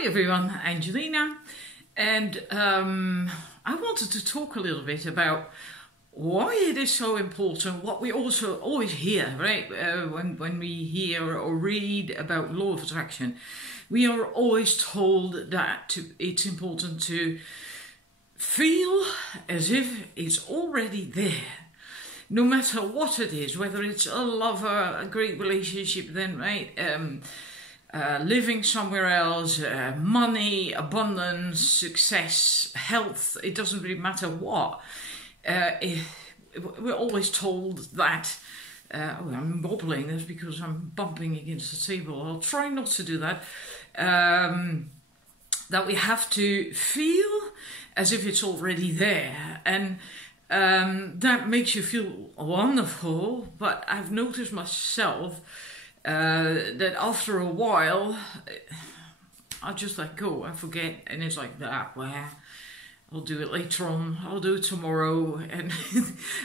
Hi everyone, Angelina, and I wanted to talk a little bit about why it is so important, what we also always hear, right? When we hear or read about law of attraction, we are always told that it's important to feel as if it's already there. No matter what it is, whether it's a lover, a great relationship, then, right? Living somewhere else, money, abundance, success, health, it doesn't really matter what. We're always told that, I'm wobbling, that's because I'm bumping against the table. I'll try not to do that. That we have to feel as if it's already there. And that makes you feel wonderful, but I've noticed myself that after a while I just let go, I forget, and it's like that, well, I'll do it later on, I'll do it tomorrow, and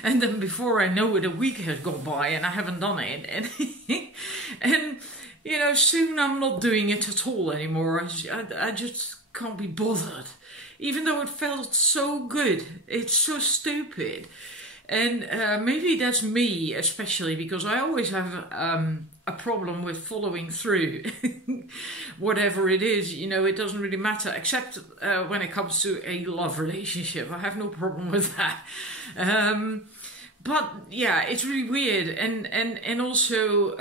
and then before I know it, a week has gone by and I haven't done it, and you know, soon I'm not doing it at all anymore. I just can't be bothered, even though it felt so good. It's so stupid. And maybe that's me especially, because I always have a problem with following through. Whatever it is, you know, it doesn't really matter, except when it comes to a love relationship. I have no problem with that. But yeah, it's really weird. And also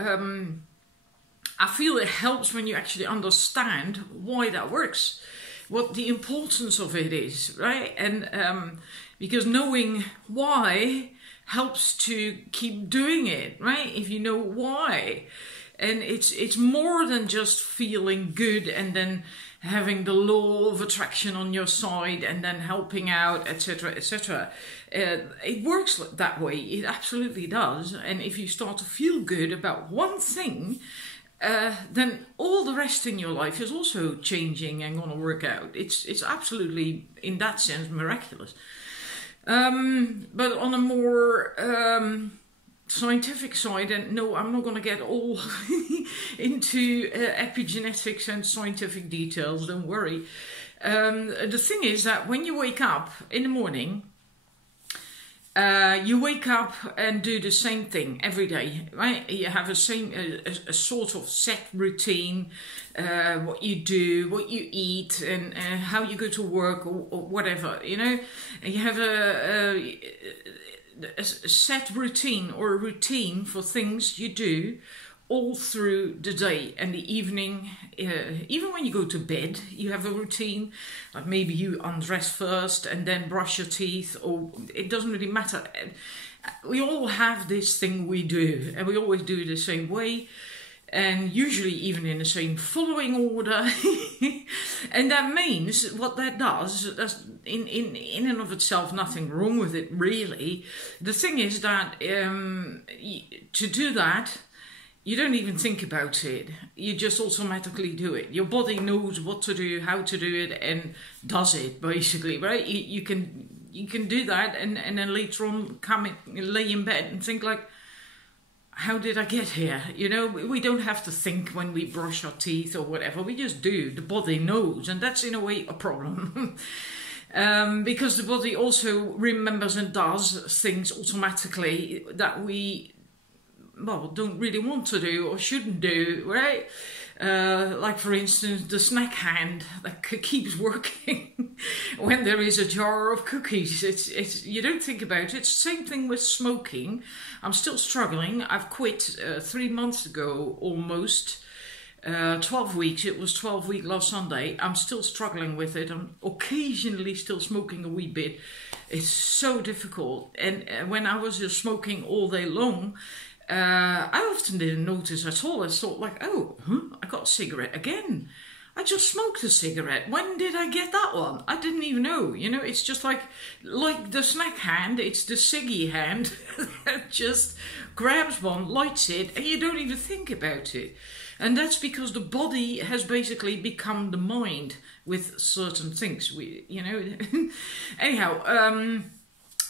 I feel it helps when you actually understand why that works, what the importance of it is, right? And because knowing why helps to keep doing it, right? If you know why. And it's more than just feeling good and then having the law of attraction on your side and then helping out, etc., etc. It works that way. It absolutely does. And if you start to feel good about one thing, then all the rest in your life is also changing and going to work out. It's absolutely, in that sense, miraculous. But on a more scientific side, and no, I'm not going to get all into epigenetics and scientific details, don't worry. The thing is that when you wake up in the morning, you wake up and do the same thing every day, right? You have a sort of set routine, what you do, what you eat, and how you go to work, or whatever, you know. And you have a set routine, or a routine for things you do all through the day and the evening. Even when you go to bed, you have a routine. Like maybe you undress first and then brush your teeth, or it doesn't really matter. We all have this thing we do, and we always do it the same way, and usually even in the same following order. And that means, what that does, that's in and of itself nothing wrong with it really. The thing is that to do that, you don't even think about it. You just automatically do it. Your body knows what to do, how to do it, and does it, basically, right? You can do that, and then later on lay in bed and think like, how did I get here? You know, we don't have to think when we brush our teeth or whatever. We just do. The body knows, and that's in a way a problem. Because the body also remembers and does things automatically that we, well, don't really want to do or shouldn't do, right? Like, for instance, the snack hand that keeps working when there is a jar of cookies. It's you don't think about it. It's the same thing with smoking. I'm still struggling. I've quit 3 months ago, almost. 12 weeks. It was 12 weeks last Sunday. I'm still struggling with it. I'm occasionally still smoking a wee bit. It's so difficult. And when I was just smoking all day long, I often didn't notice at all. I thought like, oh, I got a cigarette again. I just smoked a cigarette. When did I get that one? I didn't even know. You know, it's just like the snack hand, it's the ciggy hand that just grabs one, lights it, and you don't even think about it. And that's because the body has basically become the mind with certain things. You know, anyhow.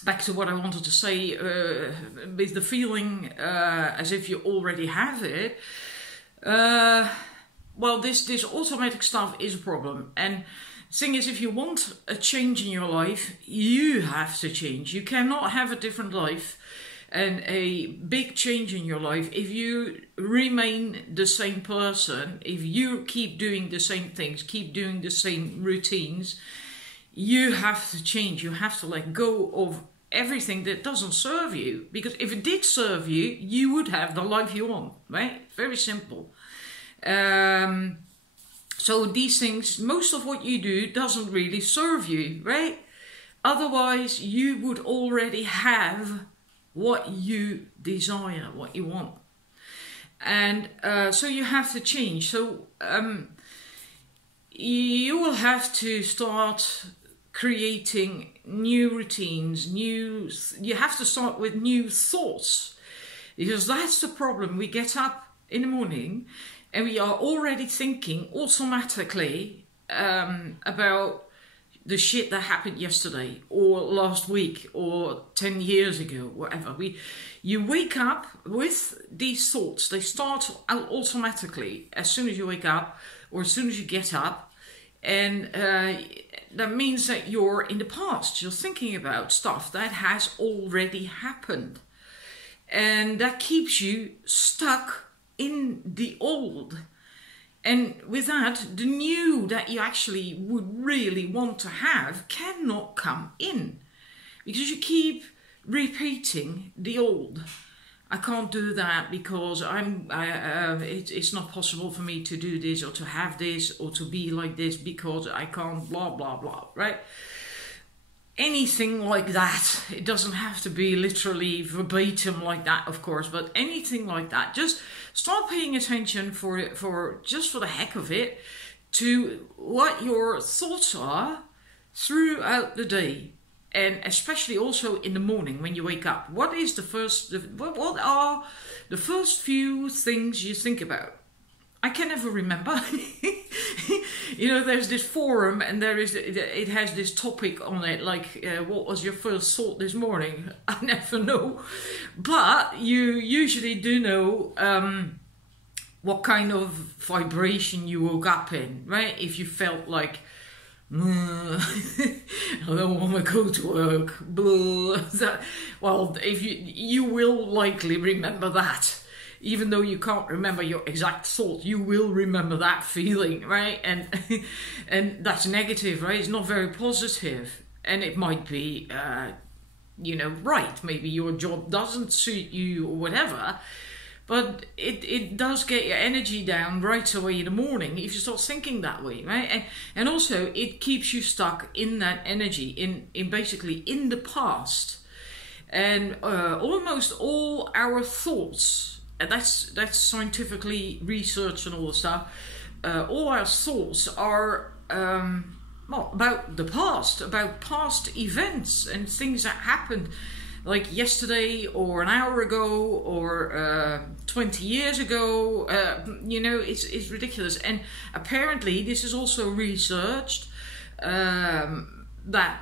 Back to what I wanted to say, with the feeling as if you already have it. well, this automatic stuff is a problem. And the thing is, if you want a change in your life, you have to change. You cannot have a different life and a big change in your life if you remain the same person. If you keep doing the same things, keep doing the same routines, you have to change. You have to let go of everything that doesn't serve you. Because if it did serve you, you would have the life you want, right? Very simple. So these things, most of what you do doesn't really serve you, right? Otherwise, you would already have what you desire, what you want. And so you have to change. So you will have to start creating new routines, you have to start with new thoughts. Because that's the problem. We get up in the morning and we are already thinking automatically about the shit that happened yesterday or last week or 10 years ago, whatever. You wake up with these thoughts. They start out automatically as soon as you wake up or as soon as you get up. And that means that you're in the past. You're thinking about stuff that has already happened. And that keeps you stuck in the old. And with that, the new that you actually would really want to have cannot come in. Because you keep repeating the old. I can't do that because it's not possible for me to do this or to have this or to be like this because I can't blah, blah, blah, right? Anything like that. It doesn't have to be literally verbatim like that, of course, but anything like that. Just start paying attention for just for the heck of it to what your thoughts are throughout the day. And especially also in the morning when you wake up. What are the first few things you think about? I can never remember. You know, there's this forum and it has this topic on it, like what was your first thought this morning? I never know. But you usually do know what kind of vibration you woke up in, right? If you felt like, I don't want to go to work. Blah. Well, if you will likely remember that, even though you can't remember your exact thought, you will remember that feeling, right? And that's negative, right? It's not very positive, and it might be, right. Maybe your job doesn't suit you or whatever. But it does get your energy down right away in the morning if you start thinking that way, right? And also it keeps you stuck in that energy, in basically in the past. And almost all our thoughts, and that's scientifically researched and all the stuff, all our thoughts are about the past, about past events and things that happened like yesterday or an hour ago or 20 years ago. It's ridiculous. And apparently this is also researched that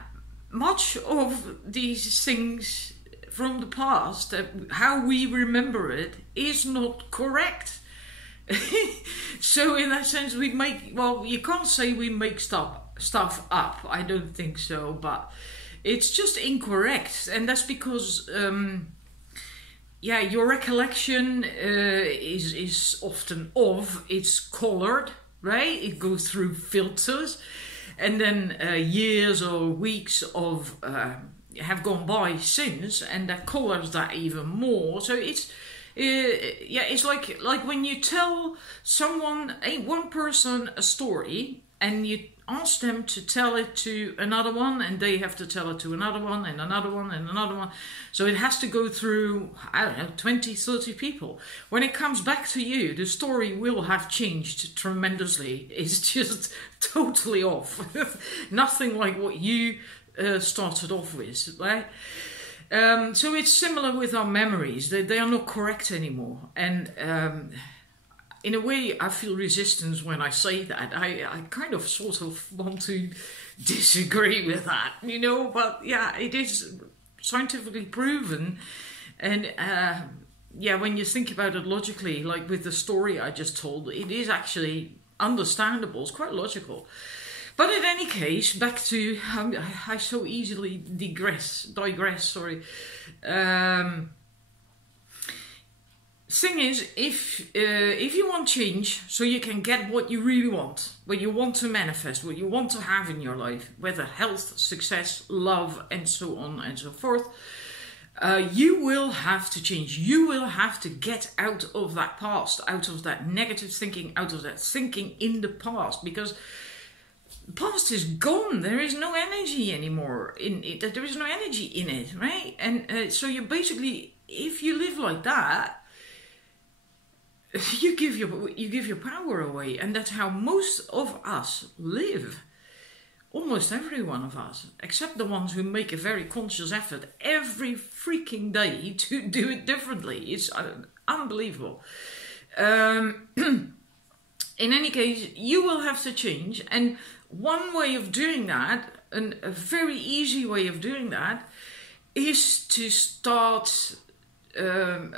much of these things from the past, how we remember it, is not correct. So in that sense you can't say we make stuff up. I don't think so, but it's just incorrect, and that's because, your recollection is often off. It's colored, right? It goes through filters, and then years or weeks of have gone by since, and that colors that even more. So it's like when you tell one person a story, and you ask them to tell it to another one, and they have to tell it to another one and another one and another one. So it has to go through, 20, 30 people. When it comes back to you, the story will have changed tremendously. It's just totally off. Nothing like what you started off with, right? So it's similar with our memories. They are not correct anymore. And in a way, I feel resistance when I say that. I kind of sort of want to disagree with that, but yeah, it is scientifically proven. And when you think about it logically, like with the story I just told, it is actually understandable, it's quite logical. But in any case, back to, I so easily digress, sorry. Thing is, if you want change, so you can get what you really want, what you want to manifest, what you want to have in your life, whether health, success, love, and so on and so forth, you will have to change. You will have to get out of that past, out of that negative thinking, out of that thinking in the past, because the past is gone. There is no energy anymore in it. There is no energy in it, right? And so you basically, if you live like that, you give your power away, and that's how most of us live. Almost every one of us, except the ones who make a very conscious effort every freaking day to do it differently. It's unbelievable. In any case, you will have to change, and one way of doing that, and a very easy way of doing that, is to start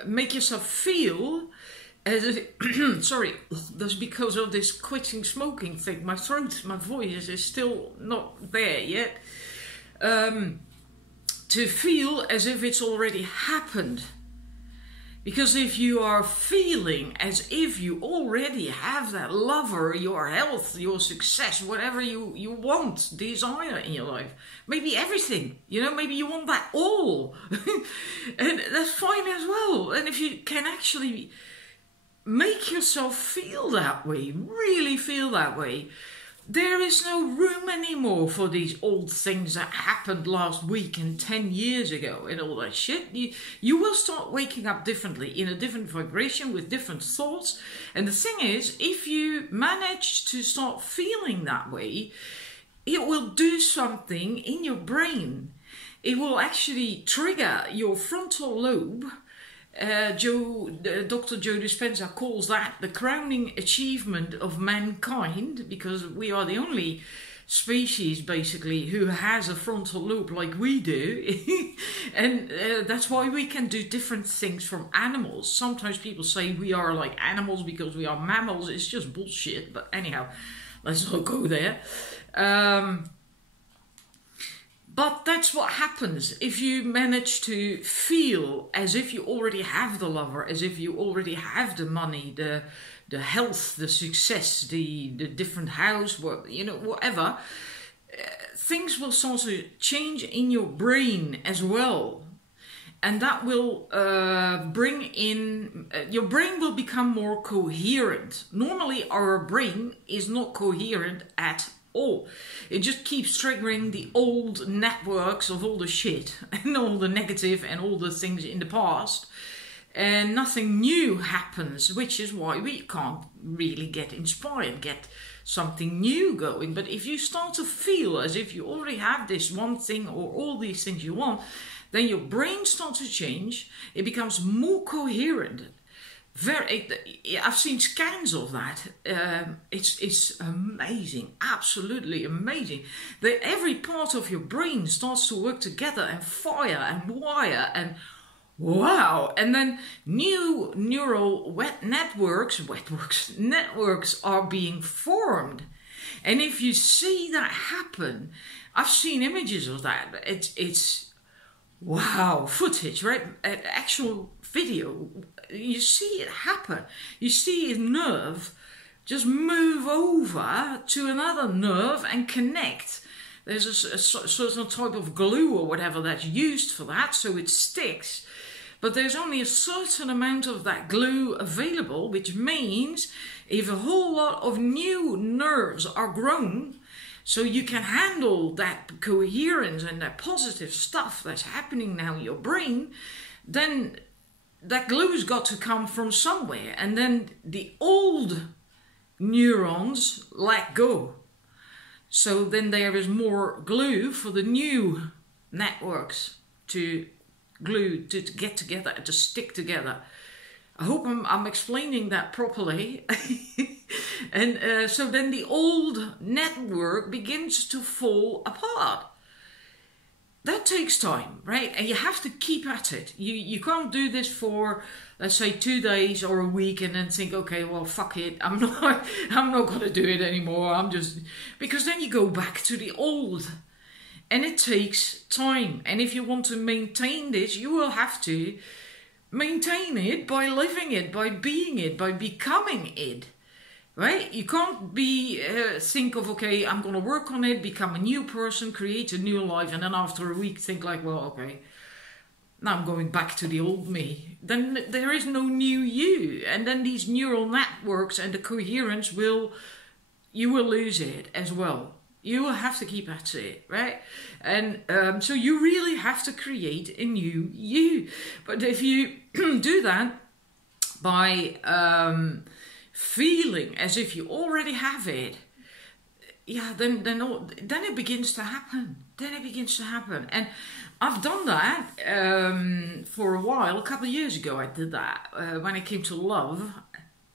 make yourself feel as if, sorry, that's because of this quitting smoking thing. My throat, my voice is still not there yet. To feel as if it's already happened. Because if you are feeling as if you already have that lover, your health, your success, whatever you want, desire in your life, maybe everything, maybe you want that all. And that's fine as well. And if you can actually make yourself feel that way, really feel that way, there is no room anymore for these old things that happened last week and 10 years ago and all that shit. You will start waking up differently, in a different vibration, with different thoughts. And the thing is, if you manage to start feeling that way, it will do something in your brain. It will actually trigger your frontal lobe. Dr. Joe Dispenza calls that the crowning achievement of mankind, because we are the only species basically who has a frontal lobe like we do. And that's why we can do different things from animals. Sometimes people say we are like animals because we are mammals. It's just bullshit, but anyhow, let's not go there. But that's what happens if you manage to feel as if you already have the lover, as if you already have the money, the health, the success, the different house, whatever. Things will start to change in your brain as well. And that will bring in, your brain will become more coherent. Normally our brain is not coherent at all. It just keeps triggering the old networks of all the shit and all the negative and all the things in the past, and nothing new happens, which is why we can't really get inspired, get something new going. But if you start to feel as if you already have this one thing or all these things you want, then your brain starts to change. It becomes more coherent. I've seen scans of that. It's amazing, absolutely amazing. That every part of your brain starts to work together and fire and wire and wow. And then new neural networks are being formed. And if you see that happen, I've seen images of that. It's wow, footage, right? Actual video. You see it happen. You see his nerve just move over to another nerve and connect. There's a certain type of glue or whatever that's used for that, so it sticks. But there's only a certain amount of that glue available, which means if a whole lot of new nerves are grown, so you can handle that coherence and that positive stuff that's happening now in your brain, then that glue's got to come from somewhere, and then the old neurons let go. So then there is more glue for the new networks to glue, to get together, to stick together. I hope I'm explaining that properly. And so then the old network begins to fall apart. that takes time, right? And you have to keep at it. You can't do this for, let's say, 2 days or a week and then think, okay, well, fuck it, I'm not going to do it anymore. Because then you go back to the old. And it takes time. And if you want to maintain this, you will have to maintain it by living it, by being it, by becoming it. Right? You can't think of, okay, I'm going to work on it, become a new person, create a new life, and then after a week think like, well, okay, now I'm going back to the old me. Then there is no new you. And then these neural networks and the coherence you will lose it as well. You will have to keep at it, right? And so you really have to create a new you. But if you do that by feeling as if you already have it, yeah, then it begins to happen. Then it begins to happen. And I've done that for a while. A couple of years ago I did that when it came to love.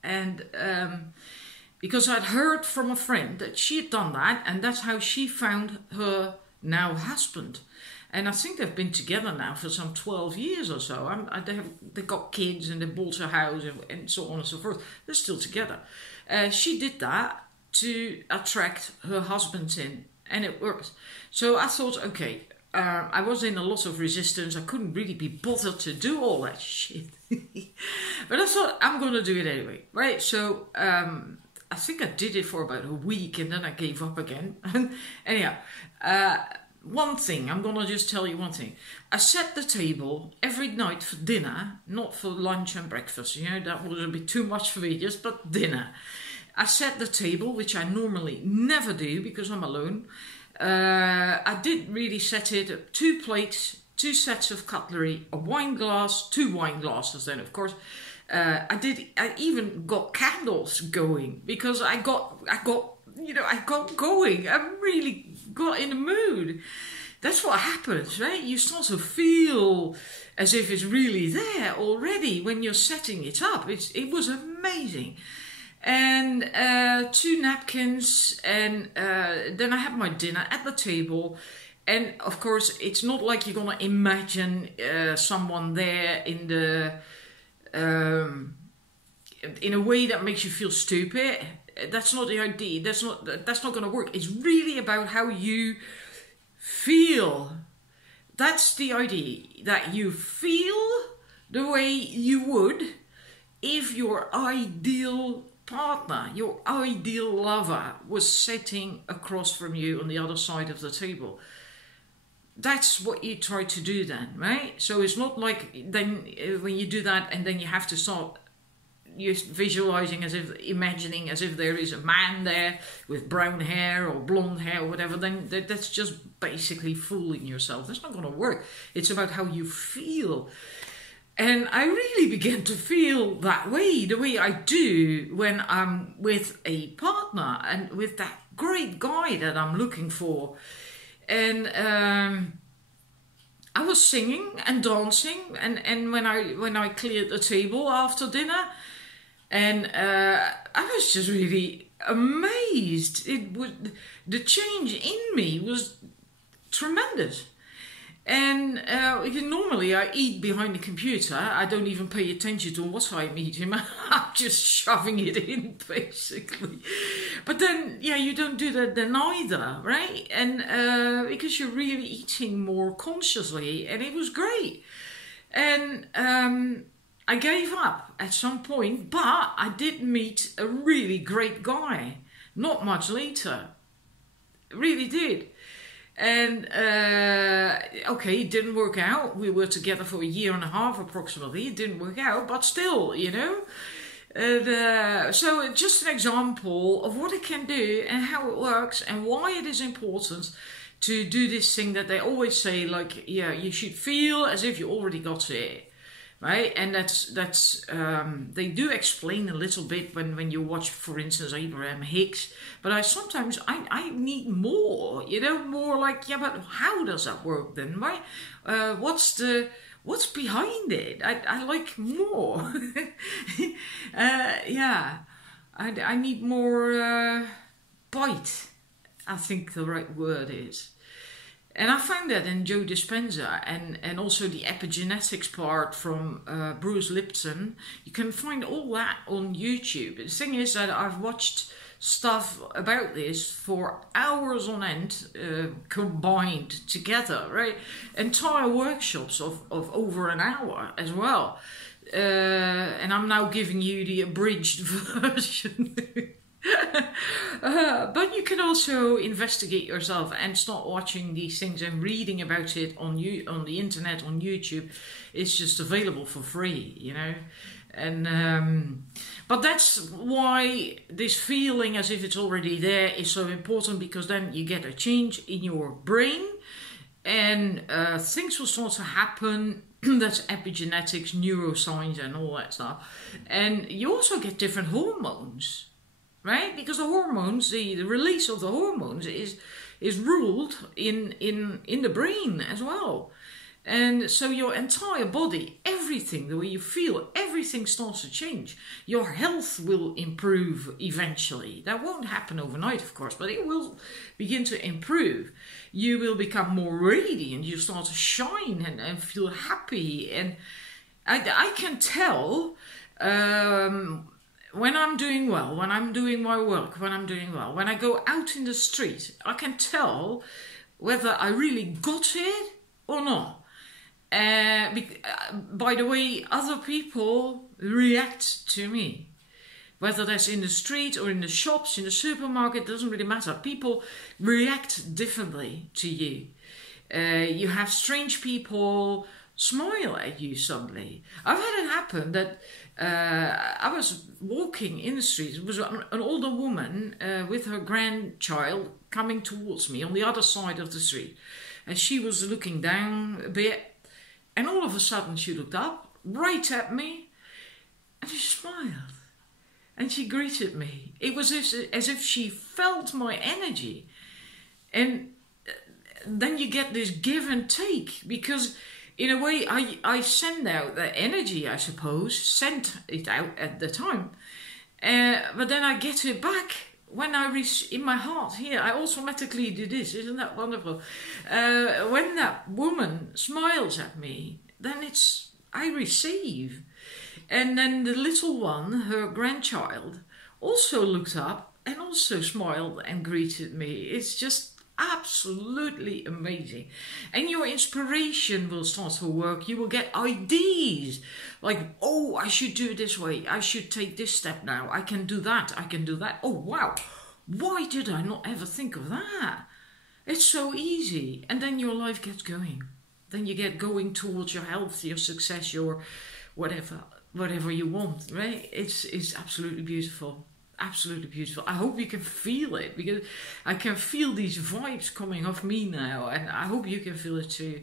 And because I'd heard from a friend that she had done that, and that's how she found her now husband. And I think they've been together now for some 12 years or so. They've got kids and they bought a house and so on and so forth. They're still together. She did that to attract her husband in, and it worked. So I thought, okay, I was in a lot of resistance. I couldn't really be bothered to do all that shit. But I thought, I'm going to do it anyway, right? So I think I did it for about a week and then I gave up again. Anyhow, one thing, I'm going to just tell you one thing. I set the table every night for dinner, not for lunch and breakfast. You know, that was a bit too much for me, just but dinner. I set the table, which I normally never do because I'm alone. I did really set it, 2 plates, 2 sets of cutlery, a wine glass, 2 wine glasses then, of course. I even got candles going because I got going. I really got in the mood. That's what happens, right? You start to feel as if it's really there already when you're setting it up. It was amazing. And 2 napkins, and then I had my dinner at the table. And of course, it's not like you're gonna imagine someone there in a way that makes you feel stupid. That's not the idea. That's not going to work. It's really about how you feel. That's the idea, that you feel the way you would if your ideal partner, your ideal lover was sitting across from you on the other side of the table. That's what you try to do then, right? So it's not like then when you do that and then you have to start visualizing imagining as if there is a man there with brown hair or blonde hair or whatever, then that's just basically fooling yourself. That's not going to work. It's about how you feel. And I really began to feel that way, the way I do when I'm with a partner and with that great guy that I'm looking for. And I was singing and dancing, and when I cleared the table after dinner, and I was just really amazed. The change in me was tremendous. And normally I eat behind the computer. I don't even pay attention to what I'm eating. I'm just shoving it in, basically. But then, yeah, you don't do that then either, right? And because you're really eating more consciously, and it was great. And I gave up at some point, but I did meet a really great guy not much later. Really did. And okay, it didn't work out. We were together for 1.5 years approximately. It didn't work out, but still, you know. And, so just an example of what it can do and how it works and why it is important to do this thing that they always say, like, yeah, you should feel as if you already got it. Right, and that's they do explain a little bit when you watch, for instance, Abraham Hicks. But I sometimes need more, you know, more like, yeah, but how does that work then? Right? What's behind it? I like more. Yeah, I need more bite. I think the right word is. And I found that in Joe Dispenza, and also the epigenetics part from Bruce Lipton. You can find all that on YouTube. The thing is that I've watched stuff about this for hours on end, combined together, right? Entire workshops of over an hour as well. And I'm now giving you the abridged version. But you can also investigate yourself and start watching these things and reading about it on the internet, on YouTube. It's just available for free, you know. And but that's why this feeling as if it's already there is so important, because then you get a change in your brain and things will start to happen. That's epigenetics, neuroscience and all that stuff. And you also get different hormones, right? Because the hormones, the release of the hormones is ruled in the brain as well. And so your entire body, everything, the way you feel, everything starts to change. Your health will improve eventually. That won't happen overnight, of course, but it will begin to improve. You will become more radiant. You start to shine and feel happy. And I can tell when I'm doing well, when I'm doing my work, when I'm doing well, when I go out in the street, I can tell whether I really got it or not. By the way other people react to me, whether that's in the street or in the shops, in the supermarket, doesn't really matter. People react differently to you. You have strange people smile at you suddenly. I've had it happen that I was walking in the street. It was an older woman with her grandchild coming towards me on the other side of the street, and she was looking down a bit. And all of a sudden she looked up, right at me, and she smiled. And she greeted me. It was as if she felt my energy. And then you get this give and take, because in a way I send out that energy, I suppose, sent it out at the time. But then I get it back. When in my heart here, I automatically do this. Isn't that wonderful? When that woman smiles at me, then I receive. And then the little one, her grandchild, also looked up and also smiled and greeted me. It's just absolutely amazing. And your inspiration will start to work. You will get ideas like, oh, I should do it this way. I should take this step now. I can do that. I can do that. Oh, wow. Why did I not ever think of that? It's so easy. And then your life gets going. Then you get going towards your health, your success, your whatever you want, right? It's absolutely beautiful. Absolutely beautiful. I hope you can feel it, because I can feel these vibes coming off me now, and I hope you can feel it too.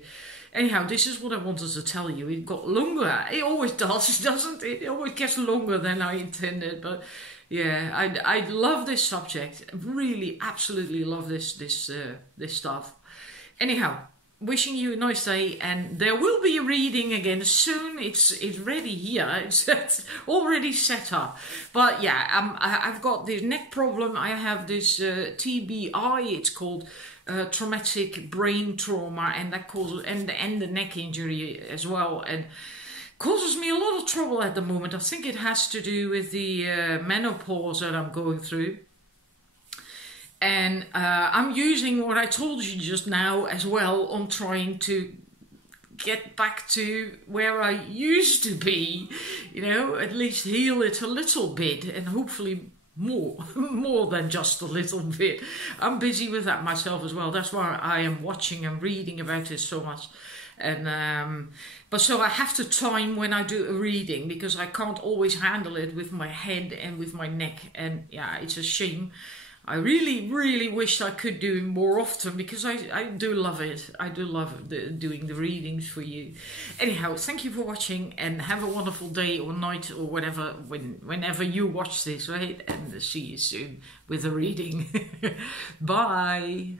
Anyhow, this is what I wanted to tell you. It got longer. It always does, doesn't it? It always gets longer than I intended. But yeah, I love this subject. Really, absolutely love this stuff. Anyhow, wishing you a nice day, and there will be a reading again soon. It's ready here. It's already set up. But yeah, I've got this neck problem. I have this TBI. It's called traumatic brain trauma, and that causes and the neck injury as well, and causes me a lot of trouble at the moment. I think it has to do with the menopause that I'm going through. And I'm using what I told you just now as well on trying to get back to where I used to be, you know, at least heal it a little bit, and hopefully more than just a little bit. I'm busy with that myself as well. That's why I am watching and reading about this so much. And but so I have to time when I do a reading, because I can't always handle it with my head and with my neck. And yeah, it's a shame. I really, really wish I could do it more often, because I do love it. I do love doing the readings for you. Anyhow, thank you for watching, and have a wonderful day or night or whatever, whenever you watch this, right? And see you soon with a reading. Bye.